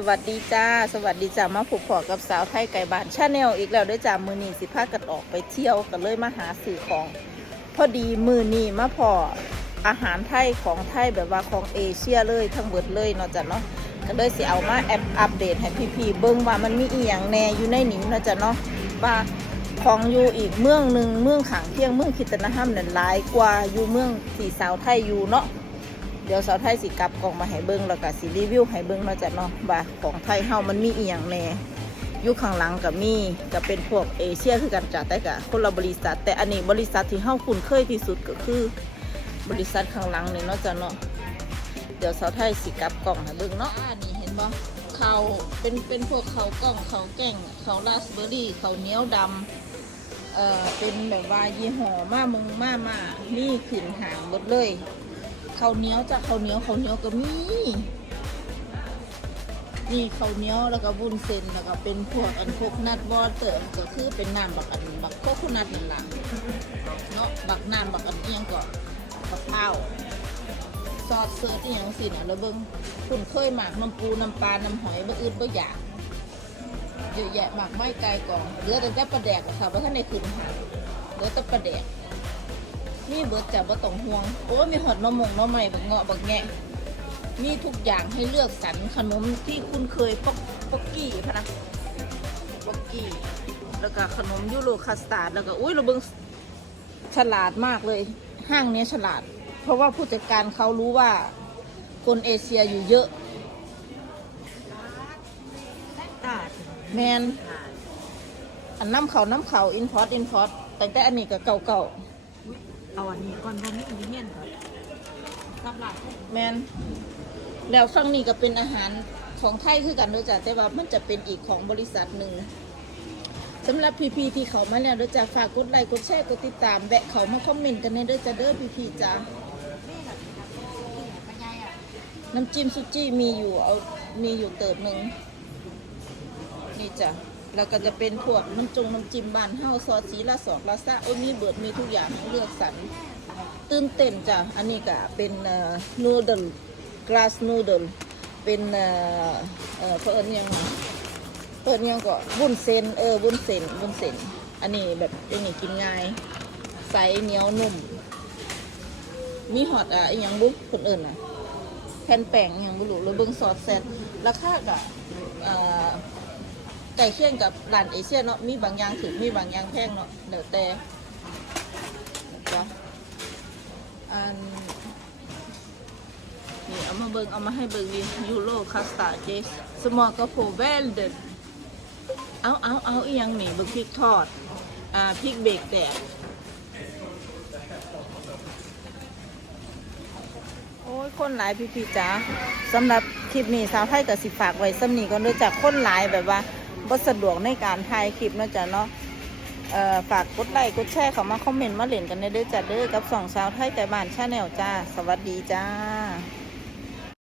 สวัสดีจ้า สวัสดีจ้ามาผูกพอกับสาวไทยไก่บ้านชาแนลอีกแล้วด้วยจ้ามือนีสิพากันออกไปเที่ยวกันเลยมาหาสื่อของ พอดีมือนีมาพออาหารไทยของไทยแบบว่าของเอเชียเลยทั้งเบิดเลยเนาะจ้ะเนาะก็เลยสิเอามาแอปอัปเดตให้พี่ๆเบิ่งว่ามันมีอีหยังแน่อยู่ในนี้เนาะจ้ะเนาะว่าของอยู่อีกเมืองหนึ่งเมืองขางเที่ยงเมืองคิตนะห้ามเนั่นหลายกว่าอยู่เมืองสีสาวไทยอยู่เนาะ เดี๋ยวสาวไทยสิกลับกล่องมาให้เบิ้งแล้วก็สิรีวิวให้เบิ้งเนาะจ้ะเนาะว่าของไทยเฮามันมีอีหยังแน่อยู่ข้างหลังก็มีก็เป็นพวกเอเชียคือกันจ้ะแต่ก็คนละบริษัท แต่อันนี้บริษัทที่เฮาคุ้นเคยที่สุดก็คือบริษัทข้างหลังนี่เนาะจ้ะเนาะเดี๋ยวสาวไทยสิกลับกล่องให้เบิ้งเนาะอ่านี่เห็นบ่เขาเป็นเป็นพวกเขากล้องเขาแก่งเขาราสเบอร์รี่เขาเนียวดำเอ่อเป็นแบบว่ายี่ห้อมามึงมามานี่ขึ้นหางหมดเลย ข้าวเหนียวจากข้าวเหนียวข้าวเหนียวก็มีนี่ข้าวเหนียวแล้วก็วุ้นเส้นแล้วก็เป็นพวกอันพวกนัดบอเตอร์ก็คือเป็นน้ำบักอันบักโคคุนัทนั่นล่ะเนาะบักน้ำบักอันเอียงก็บักเอ้าวซอสเสิร์ฟอีหยังสินี่ยแล้วเบิ่งคุณเคยหมักน้ำปูน้ำปลาน้ำหอยบ่อึดบ่อยากเยอะแยะมากไม่ไกลกล่องเหลือแต่แต่ปลาแดกอะค่ะว่าะท่านในคืนหาเหลือแต่ปลาแดก มีเบิดจับว่ต้องห่วง โอ้มีหอดนมมงนมใหม่บักเงาะบักแงะมีทุกอย่างให้เลือกสรรขนมที่คุณเคยป๊อกป๊อกกี้พะนะป๊อกกี้ แล้วก็ขนมยูโรคัสตาร์ดแล้วก็อุ้ยเราเบิงฉลาดมากเลย ห้างนี้ฉลาด เพราะว่าผู้จัดการเขารู้ว่าคนเอเชียอยู่เยอะแมนอันน้ำเขาน้ำเขาอินพอร์ตอินพอร์ตแต่แต่อันนี้ก็เก่าเก่า เอาอันนี้ก่อนบ่มีอันนี้เงี้ยนก่อนกับหลายแมนแล้วฝั่งนี้ก็เป็นอาหารของไทยคือกันด้วยจ้ะแต่ว่ามันจะเป็นอีกของบริษัทหนึ่งสำหรับพีพีที่เขามาแล้วด้วยจ้ะฝากกดไลค์กดแชร์กดติดตามแวะเขามาคอมเมนต์กันในด้อจ้ะเด้อพีพีจ้ะนี่แบบปัญญาอะน้ำจิ้มซุจี้มีอยู่เอามีอยู่เติบหนึ่งนี่จ้ะ แล้วก็จะเป็นพวกน้ำจงน้ำจิ้มบ้านเฮาซอสสีละสองละซะโอ้ยมีเบิดมีทุกอย่างให้เลือกสรรตื่นเต้นจ้ะอันนี้ก็เป็นนูเดิลกลาสนูเดิลเป็นเอ่อเอ่อเพิ่นยังเพิ่นยังก็วุ้นเส้นเออวุ้นเส้นวุ้นเส้นอันนี้แบบอันนี้กินง่ายใสเหนียวนุ่ม มีฮอตอะอีหยังบุ๊กคนอื่นอะแผ่นแป้งอย่างบุรุษแล้วเบิ้งซอสแซ่บราคาก็เอ่อ ไก่เคี่ยงกับร้านเอเชียเนาะมีบางอย่างถูกมีบางอย่างแพงเนาะเดี๋ยวแต่จ้ะอันนี่เอามาเบิงเอามาให้เบิงดียูโรคาสตาเจสสมอลกระโพเวลเดนเอาเอาเอาอียังนี่เบิงพริกทอดอ่าพริกเบรกแตกโอ้ยคนหลายพี่พี่ๆจ๋าสำหรับคลิปนี้สาวไทยกับสิฝากไว้สำนีก็เนื่องจากคนหลายแบบว่า บ่สะดวกในการถ่ายคลิปนะจ๊ะเนาะฝากกดไลค์กดแชร์เข้ามาคอมเมนต์มาเล่นกันในเด้อจ้ะเด้อกับสองสาวไทยแต่บ้านชาแนลจ้า สวัสดีจ้า